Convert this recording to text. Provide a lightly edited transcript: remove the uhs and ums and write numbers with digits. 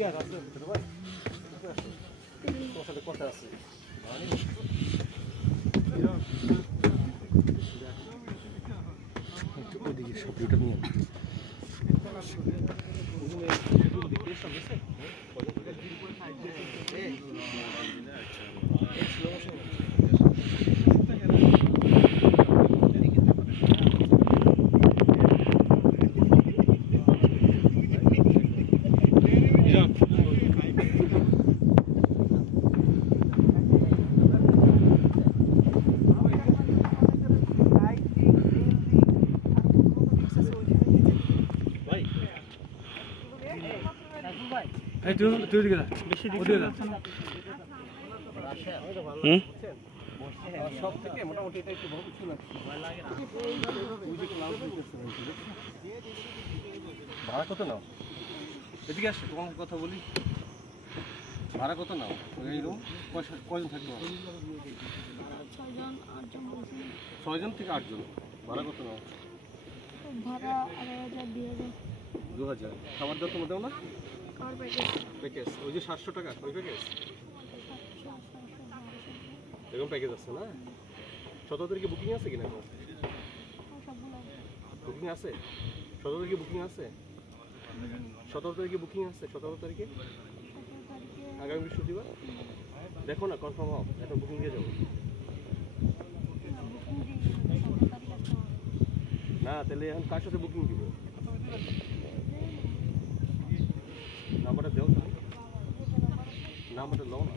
রিয়াজ আছে ভিতরে ভাই তোর সাথে কথা আছে ওইদিকে সবটা নিয়ে তুই দিকে বেশি দিকে সব থেকে মোটামুটি এটা একটু ভালো কিছু না ভাড়া কত নাও এদিকে আসো তোমার কথা বলি ভাড়া কত নাও এই রুম কয়জন থাকবে 6 জন থেকে 8 জন ভাড়া কত নাও ভাড়া 2000 খাবার দাও তোমার দাও না প্যাকেজ ওই যে 700 টাকা ওই প্যাকেজ এরকম প্যাকেজ আছে না 17 তারিখে বুকিং আছে কিনা বুকিং আছে 17 তারিখে বুকিং আছে 17 তারিখে বুকিং আছে 17 তারিখে আগামী বৃহস্পতিবার দেখো না কনফার্ম হও এখন বুকিং দিয়ে যাবো না তাহলে এখন কার সাথে বুকিং দিব নাম্বারটা দাও নাম্বারটা নাও না